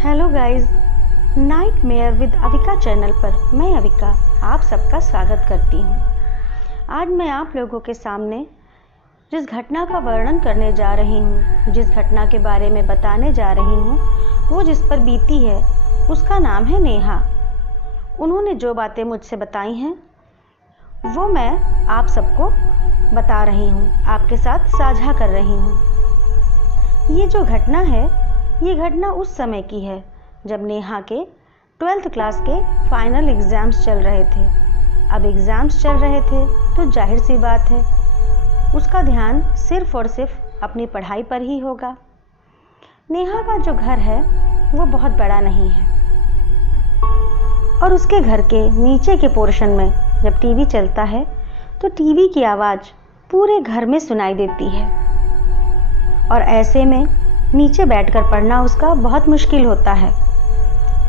Hello guys, nightmare with Avika channel पर मैं अविका आप सबका स्वागत करती हूँ। आज मैं आप लोगों के सामने जिस घटना का वर्णन करने जा रही हूँ, जिस घटना के बारे में बताने जा रही हूँ, वो जिस पर बीती है उसका नाम है नेहा। उन्होंने जो बातें मुझसे बताई हैं वो मैं आप सबको बता रही हूँ, आपके साथ साझा कर रही हूँ। ये जो घटना है, ये घटना उस समय की है जब नेहा के 12th क्लास के फाइनल एग्ज़ाम्स चल रहे थे। अब एग्ज़ाम्स चल रहे थे तो जाहिर सी बात है उसका ध्यान सिर्फ़ और सिर्फ अपनी पढ़ाई पर ही होगा। नेहा का जो घर है वो बहुत बड़ा नहीं है और उसके घर के नीचे के पोर्शन में जब टीवी चलता है तो टीवी की आवाज़ पूरे घर में सुनाई देती है और ऐसे में नीचे बैठकर पढ़ना उसका बहुत मुश्किल होता है।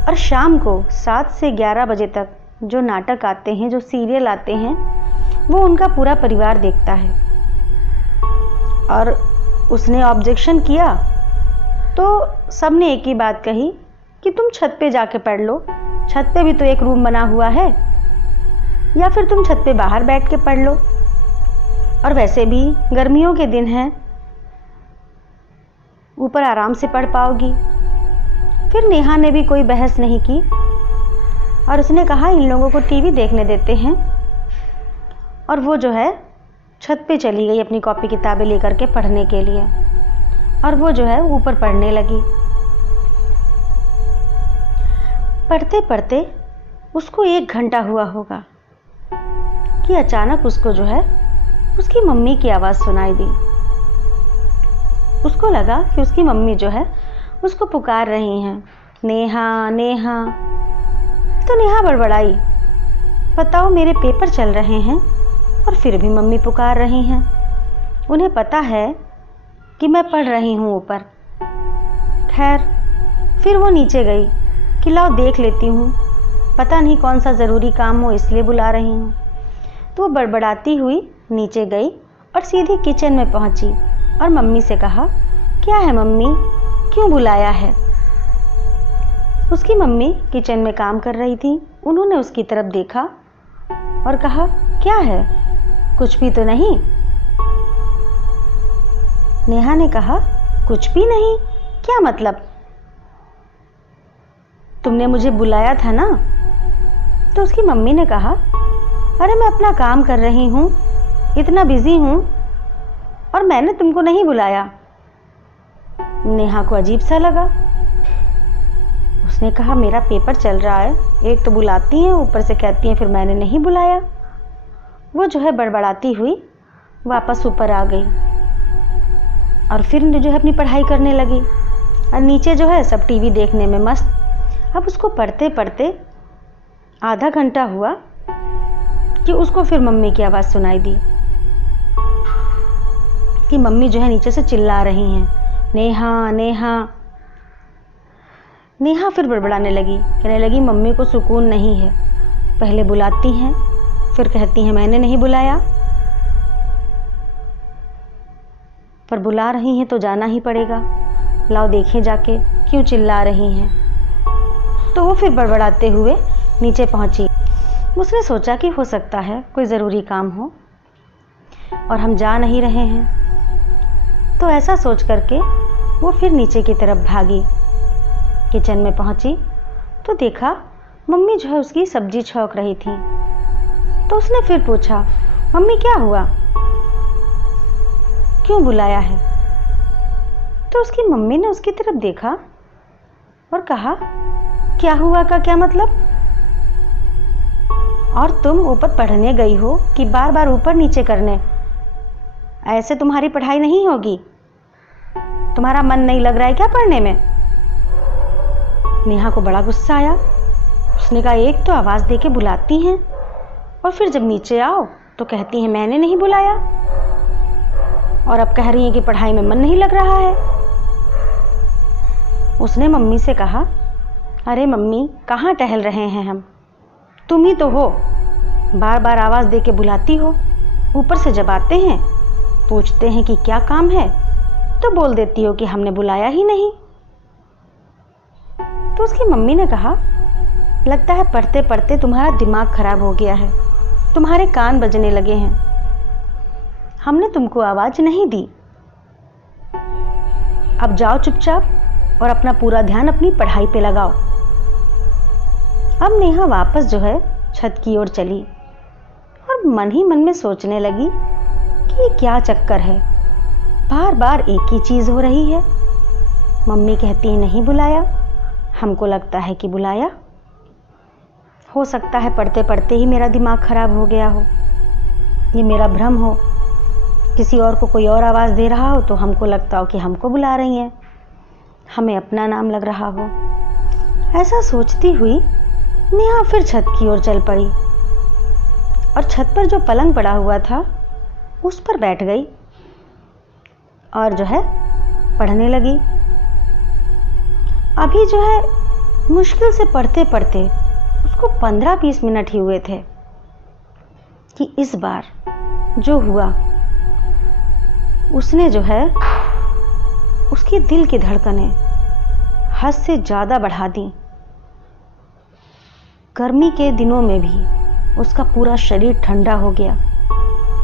और शाम को 7 से 11 बजे तक जो नाटक आते हैं, जो सीरियल आते हैं, वो उनका पूरा परिवार देखता है। और उसने ऑब्जेक्शन किया तो सबने एक ही बात कही कि तुम छत पे जाके पढ़ लो, छत पे भी तो एक रूम बना हुआ है, या फिर तुम छत पे बाहर बैठ के पढ़ लो, और वैसे भी गर्मियों के दिन हैं, ऊपर आराम से पढ़ पाओगी। फिर नेहा ने भी कोई बहस नहीं की और उसने कहा इन लोगों को टीवी देखने देते हैं, और वो जो है छत पे चली गई अपनी कॉपी किताबें लेकर के पढ़ने के लिए, और वो जो है ऊपर पढ़ने लगी। पढ़ते पढ़ते उसको 1 घंटा हुआ होगा कि अचानक उसको जो है उसकी मम्मी की आवाज़ सुनाई दी। उसको लगा कि उसकी मम्मी जो है उसको पुकार रही हैं, नेहा नेहा। तो नेहा बड़बड़ाई, बताओ मेरे पेपर चल रहे हैं और फिर भी मम्मी पुकार रही हैं। उन्हें पता है कि मैं पढ़ रही हूँ ऊपर। खैर फिर वो नीचे गई कि लाओ देख लेती हूँ, पता नहीं कौन सा ज़रूरी काम हो इसलिए बुला रही हूँ। तो वो बड़बड़ाती हुई नीचे गई और सीधी किचन में पहुँची और मम्मी से कहा, क्या है मम्मी, क्यों बुलाया है? उसकी मम्मी किचन में काम कर रही थी। उन्होंने उसकी तरफ देखा और कहा, क्या है, कुछ भी तो नहीं? नेहा ने कहा, कुछ भी नहीं? क्या मतलब? तुमने मुझे बुलाया था ना? तो उसकी मम्मी ने कहा, अरे मैं अपना काम कर रही हूँ, इतना बिजी हूँ और मैंने तुमको नहीं बुलाया। नेहा को अजीब सा लगा। उसने कहा, मेरा पेपर चल रहा है, एक तो बुलाती हैं, ऊपर से कहती हैं फिर मैंने नहीं बुलाया। वो जो है बड़बड़ाती हुई वापस ऊपर आ गई और फिर जो है अपनी पढ़ाई करने लगी, और नीचे जो है सब टीवी देखने में मस्त। अब उसको पढ़ते पढ़ते आधा घंटा हुआ कि उसको फिर मम्मी की आवाज़ सुनाई दी कि मम्मी जो है नीचे से चिल्ला रही हैं, नेहा नेहा। नेहा फिर बड़बड़ाने लगी, कहने लगी मम्मी को सुकून नहीं है, पहले बुलाती हैं फिर कहती हैं मैंने नहीं बुलाया, पर बुला रही हैं तो जाना ही पड़ेगा, लाओ देखें जाके क्यों चिल्ला रही हैं। तो वो फिर बड़बड़ाते हुए नीचे पहुंची। उसने सोचा कि हो सकता है कोई ज़रूरी काम हो और हम जा नहीं रहे हैं, तो ऐसा सोच करके वो फिर नीचे की तरफ भागी। किचन में पहुंची तो देखा मम्मी जो है उसकी सब्जी छौंक रही थी। तो उसने फिर पूछा, मम्मी क्या हुआ, क्यों बुलाया है? तो उसकी मम्मी ने उसकी तरफ देखा और कहा, क्या हुआ का क्या मतलब? और तुम ऊपर पढ़ने गई हो कि बार बार ऊपर नीचे करने? ऐसे तुम्हारी पढ़ाई नहीं होगी, तुम्हारा मन नहीं लग रहा है क्या पढ़ने में? नेहा को बड़ा गुस्सा आया। उसने कहा, एक तो आवाज़ देके बुलाती हैं और फिर जब नीचे आओ तो कहती हैं मैंने नहीं बुलाया, और अब कह रही हैं कि पढ़ाई में मन नहीं लग रहा है। उसने मम्मी से कहा, अरे मम्मी कहाँ टहल रहे हैं हम, तुम ही तो हो, बार बार आवाज़ देके बुलाती हो, ऊपर से जब आते हैं पूछते हैं कि क्या काम है तो बोल देती हो कि हमने बुलाया ही नहीं। तो उसकी मम्मी ने कहा, लगता है पढ़ते पढ़ते तुम्हारा दिमाग खराब हो गया है, तुम्हारे कान बजने लगे हैं, हमने तुमको आवाज़ नहीं दी। अब जाओ चुपचाप और अपना पूरा ध्यान अपनी पढ़ाई पे लगाओ। अब नेहा वापस जो है छत की ओर चली और मन ही मन में सोचने लगी कि ये क्या चक्कर है, बार बार एक ही चीज़ हो रही है। मम्मी कहती है नहीं बुलाया, हमको लगता है कि बुलाया। हो सकता है पढ़ते पढ़ते ही मेरा दिमाग खराब हो गया हो, ये मेरा भ्रम हो, किसी और को कोई और आवाज़ दे रहा हो तो हमको लगता हो कि हमको बुला रही हैं, हमें अपना नाम लग रहा हो। ऐसा सोचती हुई नेहा फिर छत की ओर चल पड़ी और छत पर जो पलंग पड़ा हुआ था उस पर बैठ गई और जो है पढ़ने लगी। अभी जो है मुश्किल से पढ़ते पढ़ते उसको 15-20 मिनट ही हुए थे कि इस बार जो हुआ उसने जो है उसके दिल की धड़कनें हद से ज़्यादा बढ़ा दी। गर्मी के दिनों में भी उसका पूरा शरीर ठंडा हो गया,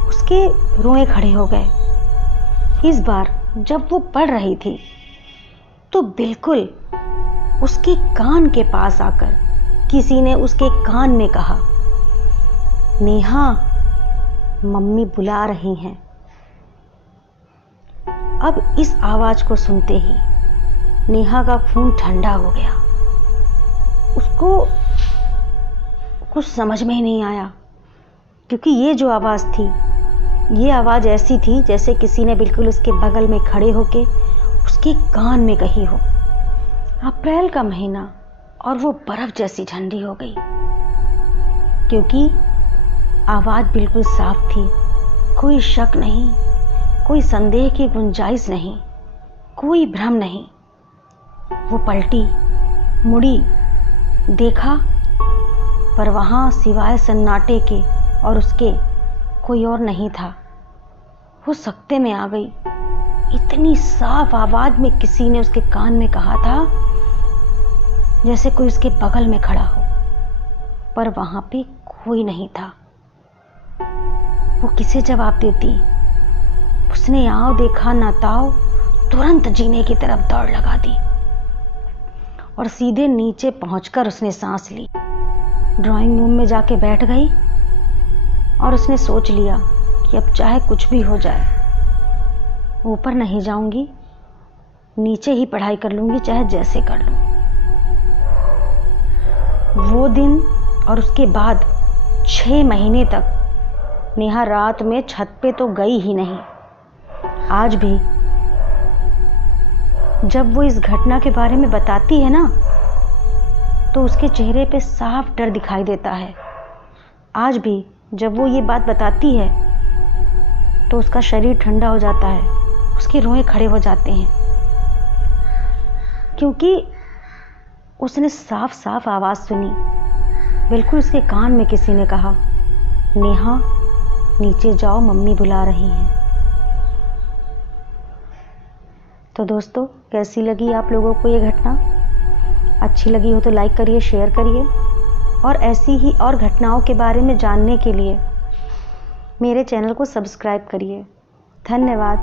उसके रोए खड़े हो गए। इस बार जब वो पढ़ रही थी तो बिल्कुल उसके कान के पास आकर किसी ने उसके कान में कहा, नेहा मम्मी बुला रही हैं। अब इस आवाज को सुनते ही नेहा का खून ठंडा हो गया। उसको कुछ समझ में ही नहीं आया, क्योंकि ये जो आवाज थी, ये आवाज ऐसी थी जैसे किसी ने बिल्कुल उसके बगल में खड़े होके उसके कान में कही हो। अप्रैल का महीना और वो बर्फ जैसी ठंडी हो गई, क्योंकि आवाज बिल्कुल साफ थी, कोई शक नहीं, कोई संदेह की गुंजाइश नहीं, कोई भ्रम नहीं। वो पलटी, मुड़ी, देखा, पर वहां सिवाय सन्नाटे के और उसके कोई और नहीं था। वो सकते में आ गई। इतनी साफ आवाज में किसी ने उसके कान में कहा था जैसे कोई उसके बगल में खड़ा हो, पर वहां पे कोई नहीं था। वो किसे जवाब देती? उसने आओ देखा ना ताओ, तुरंत जीने की तरफ दौड़ लगा दी और सीधे नीचे पहुंचकर उसने सांस ली। ड्राइंग रूम में जाके बैठ गई और उसने सोच लिया कि अब चाहे कुछ भी हो जाए, ऊपर नहीं जाऊंगी, नीचे ही पढ़ाई कर लूंगी, चाहे जैसे कर लूं। वो दिन और उसके बाद 6 महीने तक नेहा रात में छत पे तो गई ही नहीं। आज भी जब वो इस घटना के बारे में बताती है ना, तो उसके चेहरे पे साफ डर दिखाई देता है। आज भी जब वो ये बात बताती है तो उसका शरीर ठंडा हो जाता है, उसके रोए खड़े हो जाते हैं, क्योंकि उसने साफ साफ आवाज सुनी। बिल्कुल उसके कान में किसी ने कहा, नेहा नीचे जाओ, मम्मी बुला रही हैं। तो दोस्तों, कैसी लगी आप लोगों को ये घटना? अच्छी लगी हो तो लाइक करिए, शेयर करिए और ऐसी ही और घटनाओं के बारे में जानने के लिए मेरे चैनल को सब्सक्राइब करिए। धन्यवाद।